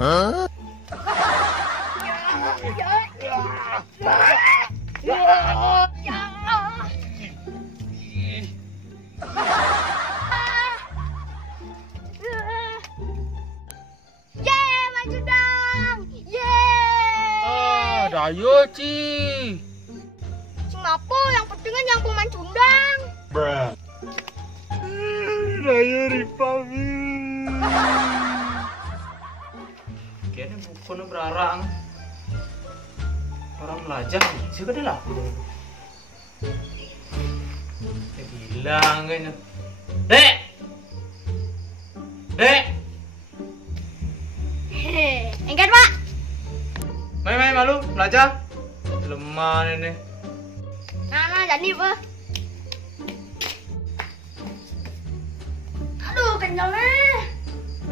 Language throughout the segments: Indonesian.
Hah? Maju dong. Yeay. Dayo Ci. Ngapo yang penting kan yang pemain cundang. Bruh. Dayo Ripami. Kayaknya bukunya berarang. Orang belajar sih kan lah. Hilang kayaknya. Dek. Enggan, Pak. Main malu belajar. Lemah ini. Nah, jadi apa? Aduh, kenyalnya.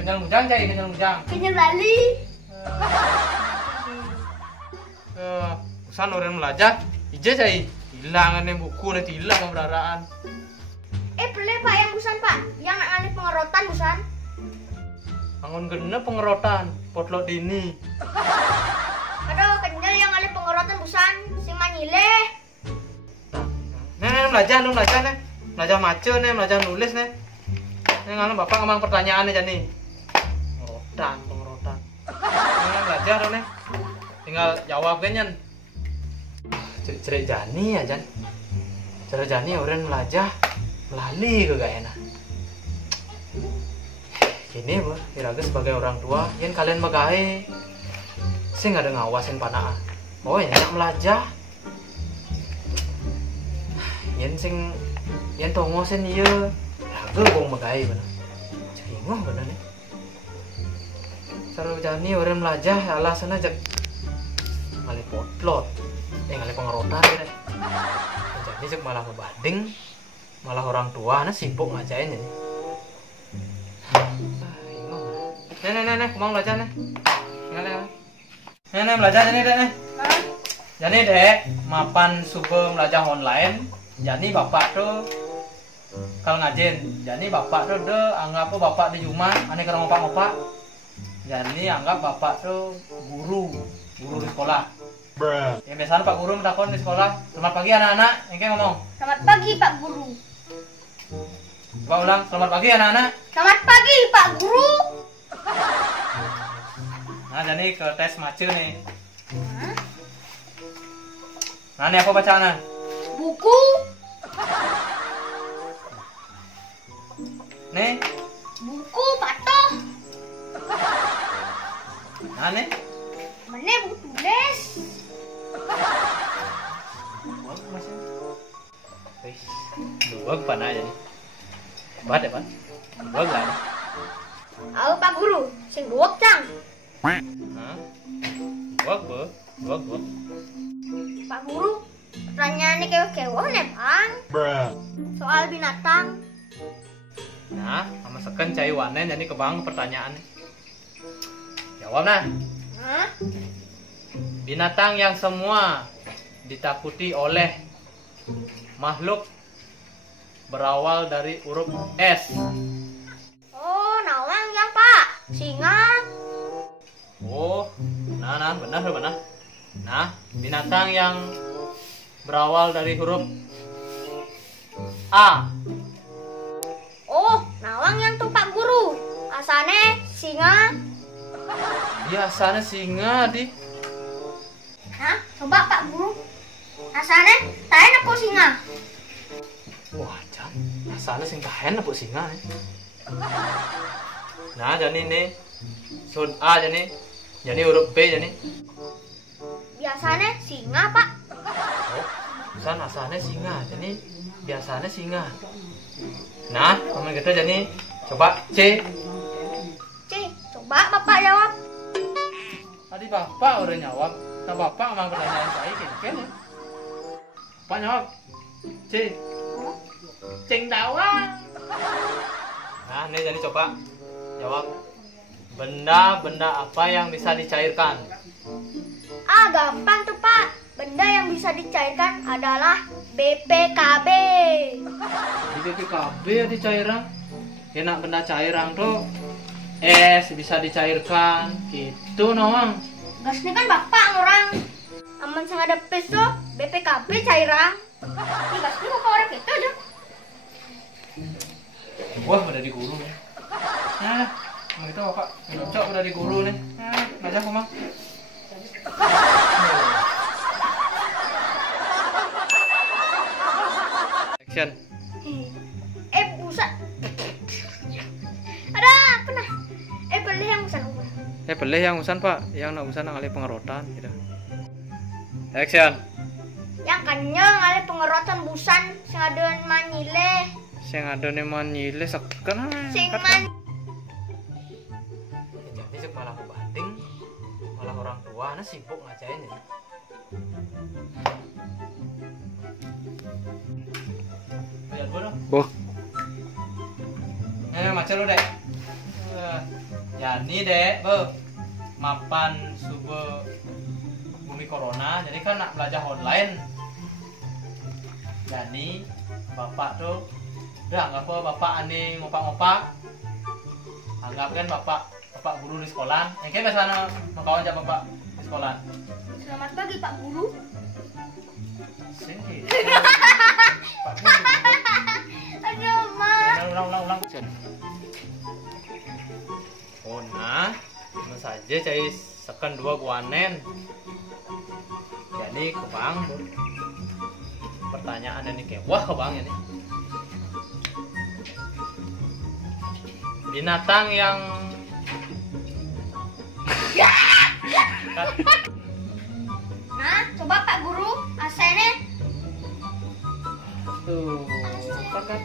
Kenyal mujang cai, kenyal mujang. Kenyal lali. Usan orang belajar, ije cai. Hilang ini buku nanti hilang keberadaan. Boleh Pak yang busan Pak, yang aneh pengerotan busan. Angon gena pengerotan, potlot dini. Aduh, kenyal yang aneh pengerotan busan, si manyile. Nih belajar nih, belajar maca nih, belajar nulis nih. Nih ngalah bapak ngomong pertanyaan nih jadi. Pengerotan. Nih belajar nih, tinggal jawab genyen. Cerik Jani ya Jan. Cerik Jani orang belajar. Melali ke gak enak. Gini bu, Iraga sebagai orang tua, yang kalian bagai, sih nggak ada ngawasin panah. Oh yang enak belajar. Yang tongosin iya, Iraga bong bagai bener. Ceringoh bener nih. Seru jani orang belajar, alasan aja. Ngalih potlot, ngalih pengerotan deh. Jadi cek malah ngebanding. Malah orang tua nah sibuk ngajain ini. Nih, mau belajar nih. Nih, belajar ini deh nih. Jadi deh, mapan subuh belajar online. Jadi bapak tuh kalau ngajin, jadi bapak tuh anggap bapak di rumah, aneh kerong opak-opak. Jadi anggap bapak tuh guru di sekolah. Bruh. Ya biasanya Pak Guru mentakon di sekolah. Selamat pagi anak-anak. Yang ngomong. Selamat pagi Pak Guru. Coba ulang. Selamat pagi anak-anak. Selamat pagi Pak Guru. Nah jadi ke tes mace nih. Nah ini apa bacaannya? Buku. Nih. Buku patoh. Nah nih. Mana buku tulis? Dua pana aja nih. Hebat ya Pak? Dua gak nih? Aku Pak Guru, sing buak cang. Hah? Dua. Pak Guru, pertanyaannya kewa-kewa nih Bang. Soal binatang. Nah, sama seken cai wanen jadi kebang pertanyaan nih. Jawab nah. Hah? Binatang yang semua ditakuti oleh makhluk berawal dari huruf S. Oh, nawang yang Pak. Singa. Oh, nah, benar. Nah, binatang yang berawal dari huruf A. Oh, nawang yang tuh Pak Guru. Asane singa. Biasanya singa di. Hah? Coba Pak Guru. Asane tahan apa singa? Wah, Jan. Asalnya sing tahan apa singa nih. Nah, jadi nih sud A jadi huruf B jadi. Biasanya singa Pak. Oh, pesan asalnya singa jadi biasanya singa. Nah, kalau gitu jadi coba C. Coba Bapak jawab. Tadi Bapak udah jawab. Nah, Bapak emang pertanyaan saya kan ya. Bapak jawab. C. Cendawang. Nah, ini jadi coba jawab. Benda-benda apa yang bisa dicairkan? Ah, gampang tuh Pak. Benda yang bisa dicairkan adalah BPKB. Jadi BPKB ya di cairan. Enak benda cairan tuh es bisa dicairkan gitu nawang. Gas ini kan bapak orang. Aman sang ada peso BPKB cairan. Ini gas ini kok orang gitu aja. Wah udah di guru nih. Nah, itu bapak cocok udah di guru nih. Ngajak kumang. Action. Busan. Ada apa nah? Beli yang busan umur. Beli yang usan pak, yang nak usan ngalih pengerotan gitu. Action. Yang kanyang ale pengerotan busan sing adeun manyile. Sing ada nih manyile sekan. Sing man. Jadi sih malah banding, malah orang tua nah sibuk ngajain ya. Bayar gua dong. Boh. Macam lu dek. Ya ini dek, mapan subuh bumi corona, jadi kan nak belajar online. Jadi bapak tuh, udah anggap bapak ani ngopak-ngopak. Anggap kan bapak guru di sekolah. Yang kayak biasanya mengkawan aja bapak di sekolah. Selamat pagi Pak Guru. Sini. Pak guru. Aduh, Ma. Ulang. Oh nah, saja cai sekan 2 guanen. Jadi kebang. Pertanyaan ini kayak wah kebang ini. Binatang yang Nah, coba Pak Guru, asalnya tuh, kan